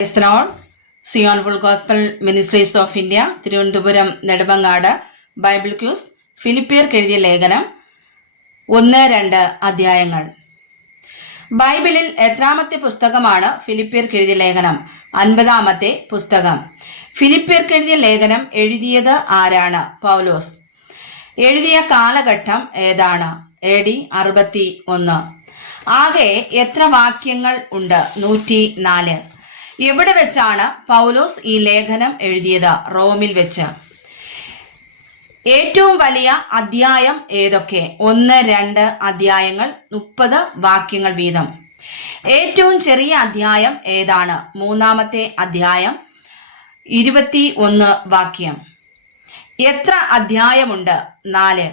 Zion full gospel ministries of India, Thiruvananthapuram Nedumangad. Bible quiz. ഫിലിപ്പിയർക്ക് എഴുതിയ ലേഖനം 1-2 അധ്യായങ്ങൾ. ബൈബിളിൽ എത്രാമത്തെ പുസ്തകമാണ് ഫിലിപ്പിയർക്ക് എഴുതിയ ലേഖനം? 50-ാമത്തെ പുസ്തകം. ഫിലിപ്പിയർക്ക് എഴുതിയ ലേഖനം എഴുതിയത് ആരാണ്? പൗലോസ്. എഴുതിയ കാലഘട്ടം ഏതാണ്? AD 61. ആകെ എത്ര വാക്യങ്ങൾ ഉണ്ട്? 104. എവിടെ വെച്ചാണ് പൗലോസ് ഈ ലേഖനം എഴുതിയത്? റോമിൽ വെച്ച്. ഏറ്റവും വലിയ അധ്യായം ഏതൊക്കെ? 1-2 അധ്യായങ്ങൾ, 30 വാക്യങ്ങൾ വീതം. ഏറ്റവും ചെറിയ അധ്യായം ഏതാണ്? 3-ാമത്തെ അധ്യായം, 21 വാക്യം. എത്ര അധ്യായമുണ്ട്? 4.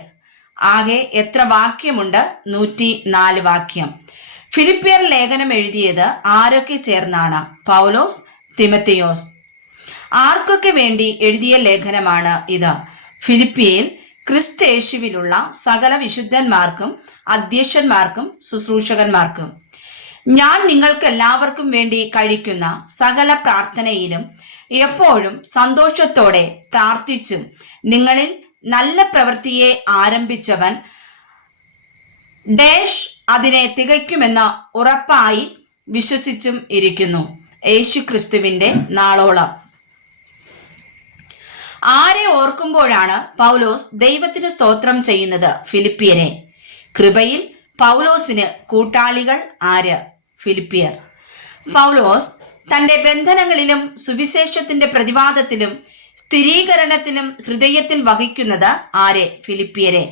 ആകെ എത്ര വാക്യമുണ്ട്? 104 വാക്യം. ഫിലിപ്പിയർ ലേഖനം എഴുതിയത് ആരൊക്കെ ചേർന്നാണ്? പൗലോസ്, തിമത്തിയോസ്. ആർക്കൊക്കെ വേണ്ടി എഴുതിയ ലേഖനമാണ് ഇത്? ഫിലിപ്പിയിൽ ക്രിസ്തയേശുവിലുള്ള സകല വിശുദ്ധന്മാർക്കും അധ്യക്ഷന്മാർക്കും ശുശ്രൂഷകന്മാർക്കും. ഞാൻ നിങ്ങൾക്ക് എല്ലാവർക്കും വേണ്ടി കഴിക്കുന്ന സകല പ്രാർത്ഥനയിലും എപ്പോഴും സന്തോഷത്തോടെ പ്രാർത്ഥിച്ചും നിങ്ങളിൽ നല്ല പ്രവൃത്തിയെ ആരംഭിച്ചവൻ ഡേഷ് അതിനെ തികയ്ക്കുമെന്ന് ഉറപ്പായി വിശ്വസിച്ചും ഇരിക്കുന്നു. യേശു ക്രിസ്തുവിന്റെ നാളോളം. ആരെ ഓർക്കുമ്പോഴാണ് പൗലോസ് ദൈവത്തിന് സ്തോത്രം ചെയ്യുന്നത്? ഫിലിപ്പിയരെ. കൃപയിൽ പൗലോസിന് കൂട്ടാളികൾ ആര്? ഫിലിപ്പിയർ. പൗലോസ് തന്റെ ബന്ധനങ്ങളിലും സുവിശേഷത്തിന്റെ പ്രതിവാദത്തിലും സ്ഥിരീകരണത്തിലും ഹൃദയത്തിൽ വഹിക്കുന്നത് ആരെ? ഫിലിപ്പിയരെ.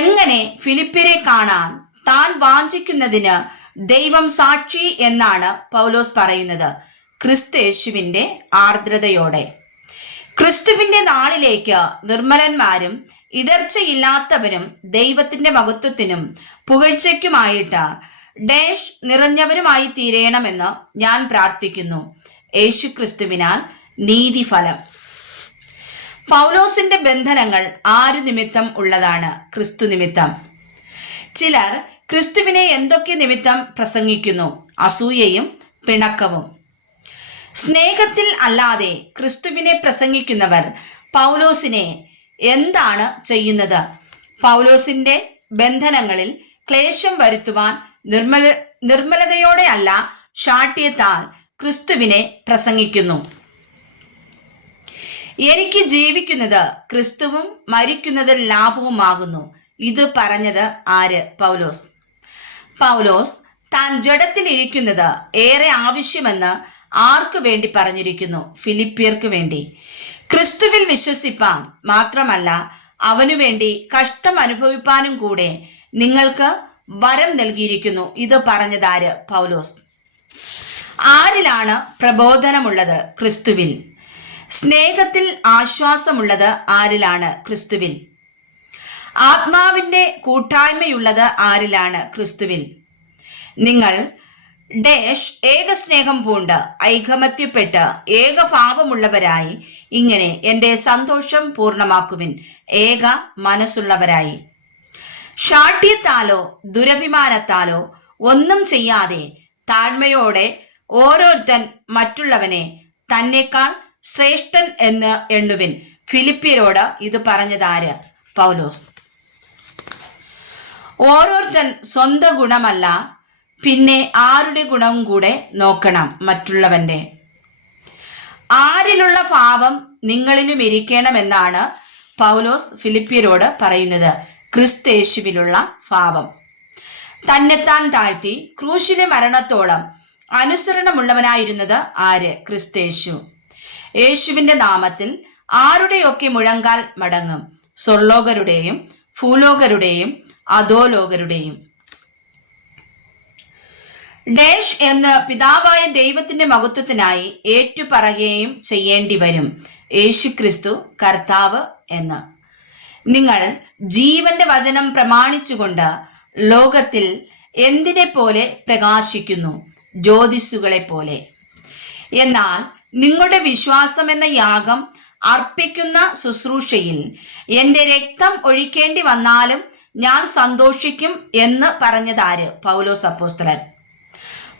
എങ്ങനെ? ഫിലിപ്പിയരെ കാണാൻ താൻ വാഞ്ചിക്കുന്നതിന് ദൈവം സാക്ഷി എന്നാണ് പൗലോസ് പറയുന്നത്. ക്രിസ്തയേശുവിന്റെ ആർദ്രതയോടെ. ക്രിസ്തുവിന്റെ നാളിലേക്ക് നിർമ്മലന്മാരും ഇടർച്ചയില്ലാത്തവരും ദൈവത്തിന്റെ മഹത്വത്തിനും പുകഴ്ചയ്ക്കുമായിട്ട് ഡേഷ് നിറഞ്ഞവരുമായി തീരണമെന്ന് ഞാൻ പ്രാർത്ഥിക്കുന്നു. യേശു ക്രിസ്തുവിനാൽ നീതിഫലം. പൗലോസിന്റെ ബന്ധനങ്ങൾ ആരു നിമിത്തം ഉള്ളതാണ്? ക്രിസ്തു നിമിത്തം. ചിലർ ക്രിസ്തുവിനെ എന്തൊക്കെ നിമിത്തം പ്രസംഗിക്കുന്നു? അസൂയയും പിണക്കവും. സ്നേഹത്തിൽ അല്ലാതെ ക്രിസ്തുവിനെ പ്രസംഗിക്കുന്നവർ പൗലോസിനെ എന്താണ് ചെയ്യുന്നത്? പൗലോസിന്റെ ബന്ധനങ്ങളിൽ ക്ലേശം വരുത്തുവാൻ നിർമ്മലതയോടെ അല്ല, ശാഠ്യത്താൽ ക്രിസ്തുവിനെ പ്രസംഗിക്കുന്നു. എനിക്ക് ജീവിക്കുന്നത് ക്രിസ്തുവും മരിക്കുന്നത് ലാഭവുമാകുന്നു. ഇത് പറഞ്ഞത് ആര്? പൗലോസ്. പൗലോസ് താൻ ജഡത്തിൽ ഇരിക്കുന്നത് ഏറെ ആവശ്യമെന്ന് ആർക്കു വേണ്ടി പറഞ്ഞിരിക്കുന്നു? ഫിലിപ്പിയർക്ക് വേണ്ടി. ക്രിസ്തുവിൽ വിശ്വസിപ്പാൻ മാത്രമല്ല, അവനു വേണ്ടി കഷ്ടം അനുഭവിപ്പാനും കൂടെ നിങ്ങൾക്ക് വരം നൽകിയിരിക്കുന്നു. ഇത് പറഞ്ഞതാര്? പൗലോസ്. ആരിലാണ് പ്രബോധനമുള്ളത്? ക്രിസ്തുവിൽ. സ്നേഹത്തിൽ ആശ്വാസമുള്ളത് ആരിലാണ്? ക്രിസ്തുവിൽ. ആത്മാവിന്റെ കൂട്ടായ്മയുള്ളത് ആരിലാണ്? ക്രിസ്തുവിൽ. നിങ്ങൾ ഡേഷ് ഏക സ്നേഹം പൂണ്ട് ഐകമത്യപ്പെട്ട് ഏകഭാവമുള്ളവരായി ഇങ്ങനെ എൻ്റെ സന്തോഷം പൂർണ്ണമാക്കുവിൻ. ഏക മനസ്സുള്ളവരായി. ശാഠ്യത്താലോ ദുരഭിമാനത്താലോ ഒന്നും ചെയ്യാതെ താഴ്മയോടെ ഓരോരുത്തൻ മറ്റുള്ളവനെ തന്നെക്കാൾ ശ്രേഷ്ഠൻ എന്ന് എണ്ണുവിൻ. ഫിലിപ്പിയരോട് ഇത് പറഞ്ഞതാര്? പൗലോസ്. ഓരോരുത്തൻ സ്വന്തം ഗുണമല്ല, പിന്നെ ആരുടെ ഗുണവും കൂടെ നോക്കണം? മറ്റുള്ളവന്റെ. ആരിലുള്ള ഭാവം നിങ്ങളിലും ഇരിക്കണമെന്നാണ് പൗലോസ് ഫിലിപ്പിയരോട് പറയുന്നത്. ക്രിസ്തയേശുവിലുള്ള ഭാവം. തന്നെത്താൻ താഴ്ത്തി ക്രൂശിലെ മരണത്തോളം അനുസരണമുള്ളവനായിരുന്നത് ആര്? ക്രിസ്തയേശു. യേശുവിന്റെ നാമത്തിൽ ആരുടെയൊക്കെ മുഴങ്കാൽ മടങ്ങും? സ്വർലോകരുടെയും ഭൂലോകരുടെയും അധോലോകരുടെയും. ഡേഷ് എന്ന് പിതാവായ ദൈവത്തിന്റെ മഹത്വത്തിനായി ഏറ്റുപറയുകയും ചെയ്യേണ്ടി വരും. യേശു ക്രിസ്തു കർത്താവ് എന്ന്. നിങ്ങൾ ജീവന്റെ വചനം പ്രമാണിച്ചുകൊണ്ട് ലോകത്തിൽ എന്തിനെ പോലെ പ്രകാശിക്കുന്നു? ജ്യോതിസുകളെ പോലെ. എന്നാൽ നിങ്ങളുടെ വിശ്വാസം എന്ന യാഗം അർപ്പിക്കുന്ന ശുശ്രൂഷയിൽ എൻ്റെ രക്തം ഒഴിക്കേണ്ടി വന്നാലും ഞാൻ സന്തോഷിക്കും എന്ന് പറഞ്ഞതാര്? പൗലോസ് അപ്പോസ്തലൻ.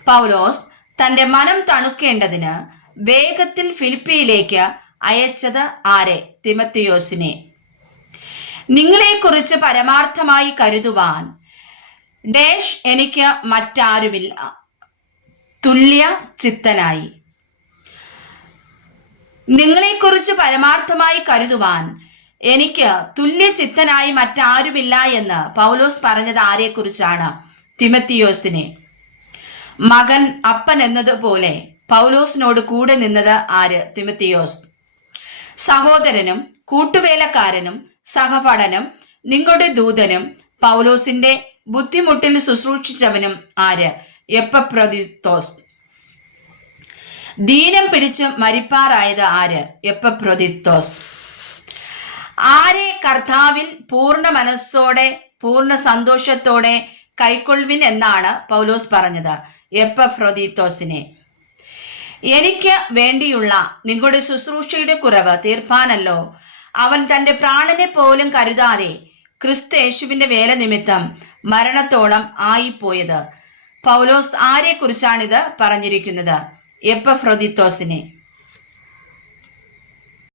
പൗലോസ് തന്റെ മനം തണുക്കേണ്ടതിന് വേഗത്തിൽ ഫിലിപ്പിയിലേക്ക് അയച്ചത് ആരെ? തിമത്തിയോസിനെ. നിങ്ങളെക്കുറിച്ച് പരമാർത്ഥമായി കരുതുവാൻ ഡാഷ് എനിക്ക് മറ്റാരുമില്ല, തുല്യ ചിത്തനായി. നിങ്ങളെക്കുറിച്ച് പരമാർത്ഥമായി കരുതുവാൻ എനിക്ക് തുല്യ ചിത്തനായി മറ്റാരുമില്ല എന്ന് പൗലോസ് പറഞ്ഞത് ആരെക്കുറിച്ചാണ്? തിമത്തിയോസിനെ. മകൻ അപ്പൻ എന്നതുപോലെ പൗലോസിനോട് കൂടെ നിന്നത് ആര്? തിമത്തിയോസ്. സഹോദരനും കൂട്ടുവേലക്കാരനും സഹപഠനും നിങ്ങളുടെ ദൂതനും പൗലോസിന്റെ ബുദ്ധിമുട്ടിൽ ശുശ്രൂഷിച്ചവനും ആര്? എപ്പഫ്രൊദിത്തോസ്. ദീനം പിടിച്ച് മരിപ്പാറായത് ആര്? എപ്പഫ്രൊദിത്തോസ്. ആരെ കർത്താവിൽ പൂർണ്ണ മനസ്സോടെ പൂർണ്ണ സന്തോഷത്തോടെ കൈക്കൊള്ളുവിൻ എന്നാണ് പൗലോസ് പറഞ്ഞത്? എപ്പഫ്രൊദിത്തോസിനെ. എനിക്ക് വേണ്ടിയുള്ള നിങ്ങളുടെ ശുശ്രൂഷയുടെ കുറവ് തീർപ്പാനല്ലോ അവൻ തന്റെ പ്രാണനെ പോലും കരുതാതെ ക്രിസ്തു യേശുവിന്റെ വേല നിമിത്തം മരണത്തോളം ആയിപ്പോയത്. പൗലോസ് ആരെ കുറിച്ചാണിത് പറഞ്ഞിരിക്കുന്നത്? എപ്പഫ്രൊദിത്തോസിനെ.